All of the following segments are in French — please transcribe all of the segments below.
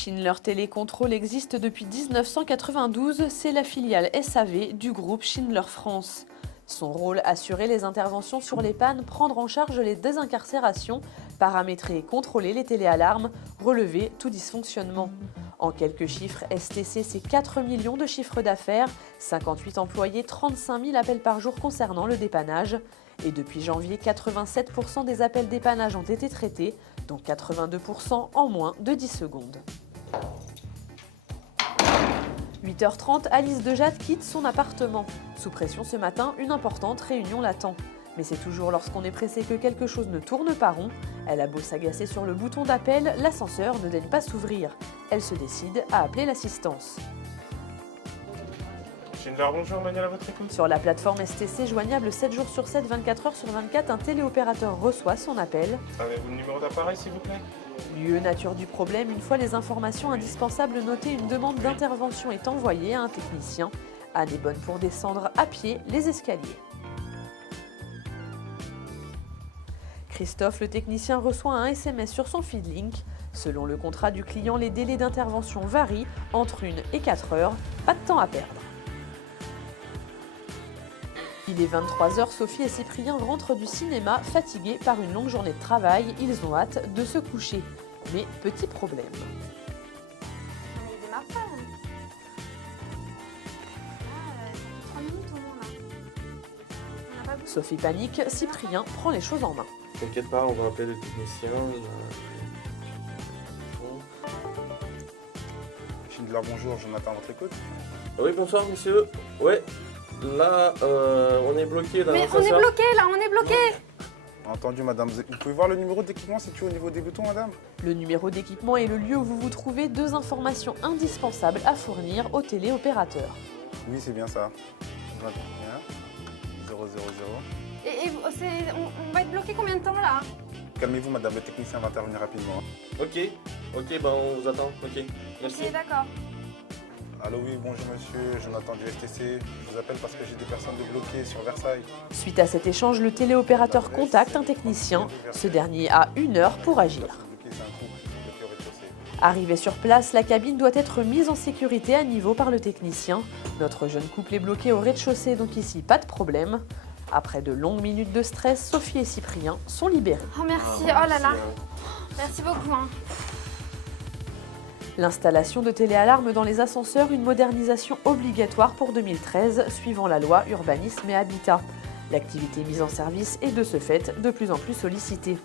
Schindler Télécontrôle existe depuis 1992, c'est la filiale SAV du groupe Schindler France. Son rôle, assurer les interventions sur les pannes, prendre en charge les désincarcérations, paramétrer et contrôler les téléalarmes, relever tout dysfonctionnement. En quelques chiffres, STC, c'est 4 millions de chiffres d'affaires, 58 employés, 35 000 appels par jour concernant le dépannage. Et depuis janvier, 87% des appels dépannage ont été traités, dont 82% en moins de 10 secondes. 8h30, Alice Dejade quitte son appartement. Sous pression ce matin, une importante réunion l'attend. Mais c'est toujours lorsqu'on est pressé que quelque chose ne tourne pas rond. Elle a beau s'agacer sur le bouton d'appel, l'ascenseur ne daigne pas s'ouvrir. Elle se décide à appeler l'assistance. Schindler, bonjour, Manuel à votre écoute. Sur la plateforme STC, joignable 7 jours sur 7, 24 heures sur 24, un téléopérateur reçoit son appel. Avez-vous le numéro d'appareil, s'il vous plaît? Lieu, nature du problème, une fois les informations indispensables notées, une demande d'intervention est envoyée à un technicien. Anne est bonne pour descendre à pied les escaliers. Christophe, le technicien, reçoit un SMS sur son Feedlink. Selon le contrat du client, les délais d'intervention varient entre 1 et 4 heures. Pas de temps à perdre. Il est 23h, Sophie et Cyprien rentrent du cinéma, fatigués par une longue journée de travail. Ils ont hâte de se coucher. Mais petit problème. Mais il démarre pas là. Ah, 3 minutes au moins là. On n'a pas beaucoup. Sophie panique, Cyprien prend les choses en main. T'inquiète pas, on va appeler le technicien. Schindler, bonjour, Jonathan à votre écoute. Oui, bonsoir monsieur. Ouais, là, on est bloqué dans Mais on est l'ascenseur. bloqué là, on est bloqué. Entendu, madame. Vous pouvez voir le numéro d'équipement situé au niveau des boutons, madame? Le numéro d'équipement et le lieu où vous vous trouvez, deux informations indispensables à fournir au téléopérateur. Oui, c'est bien ça. 21 000. Et on va être bloqué combien de temps là? Calmez-vous, madame, le technicien va intervenir rapidement. Ok, bah on vous attend. Ok, merci. Ok, d'accord. Allô, oui, bonjour monsieur, Jonathan du STC. Je vous appelle parce que j'ai des personnes bloquées sur Versailles. Suite à cet échange, le téléopérateur contacte un technicien. Ce dernier a 1 heure pour agir. Arrivé sur place, la cabine doit être mise en sécurité à niveau par le technicien. Notre jeune couple est bloqué au rez-de-chaussée, donc ici pas de problème. Après de longues minutes de stress, Sophie et Cyprien sont libérés. Oh merci, oh là là. Merci beaucoup. Hein. L'installation de téléalarmes dans les ascenseurs, une modernisation obligatoire pour 2013, suivant la loi Urbanisme et Habitat. L'activité mise en service est de ce fait de plus en plus sollicitée.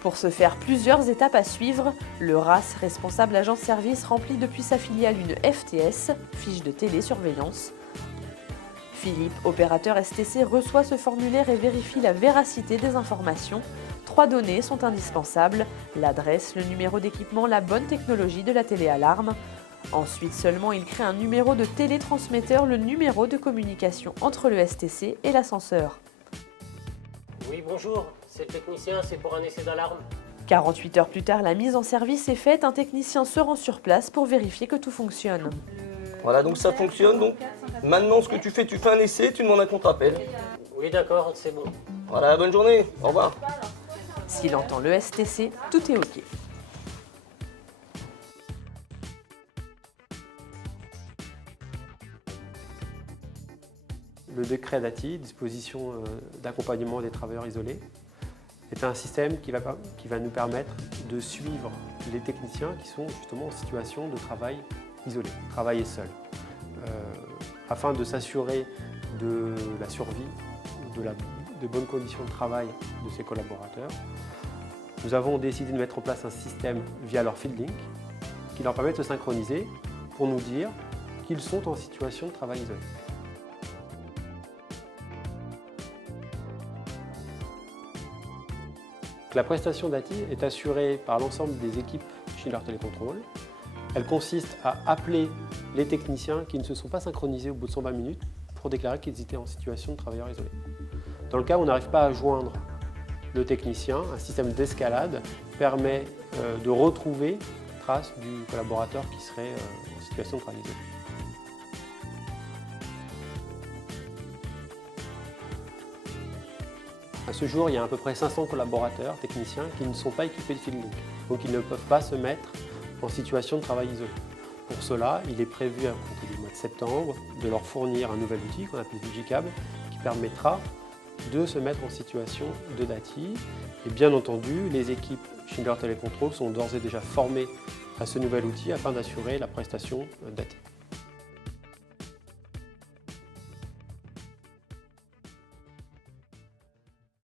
Pour ce faire, plusieurs étapes à suivre. Le RAS, responsable agence service, remplit depuis sa filiale une FTS, fiche de télésurveillance. Philippe, opérateur STC, reçoit ce formulaire et vérifie la véracité des informations. 3 données sont indispensables, l'adresse, le numéro d'équipement, la bonne technologie de la téléalarme. Ensuite seulement, il crée un numéro de télétransmetteur, le numéro de communication entre le STC et l'ascenseur. Oui, bonjour, c'est le technicien, c'est pour un essai d'alarme. 48 heures plus tard, la mise en service est faite, un technicien se rend sur place pour vérifier que tout fonctionne. Voilà, donc ça fonctionne. Donc maintenant, ce que tu fais un essai, tu demandes un contre-appel. Oui, d'accord, c'est bon. Voilà, bonne journée. Au revoir. S'il entend le STC, tout est OK. Le décret DATI, disposition d'accompagnement des travailleurs isolés, est un système qui va nous permettre de suivre les techniciens qui sont justement en situation de travail isolé, travailler seul, afin de s'assurer de la survie, de bonnes conditions de travail de ces collaborateurs. Nous avons décidé de mettre en place un système via leur Feedlink qui leur permet de se synchroniser pour nous dire qu'ils sont en situation de travail isolé. La prestation d'ATI est assurée par l'ensemble des équipes Schindler Télécontrôle. Elle consiste à appeler les techniciens qui ne se sont pas synchronisés au bout de 120 minutes pour déclarer qu'ils étaient en situation de travailleurs isolés. Dans le cas où on n'arrive pas à joindre le technicien, un système d'escalade permet de retrouver trace du collaborateur qui serait en situation de travail isolé. À ce jour, il y a à peu près 500 collaborateurs techniciens qui ne sont pas équipés de Feedlink. Donc ils ne peuvent pas se mettre en situation de travail isolé. Pour cela, il est prévu à compter du mois de septembre de leur fournir un nouvel outil qu'on appelle Digicable qui permettra de se mettre en situation de DATI. Et bien entendu, les équipes Schindler Telecontrol sont d'ores et déjà formées à ce nouvel outil afin d'assurer la prestation DATI.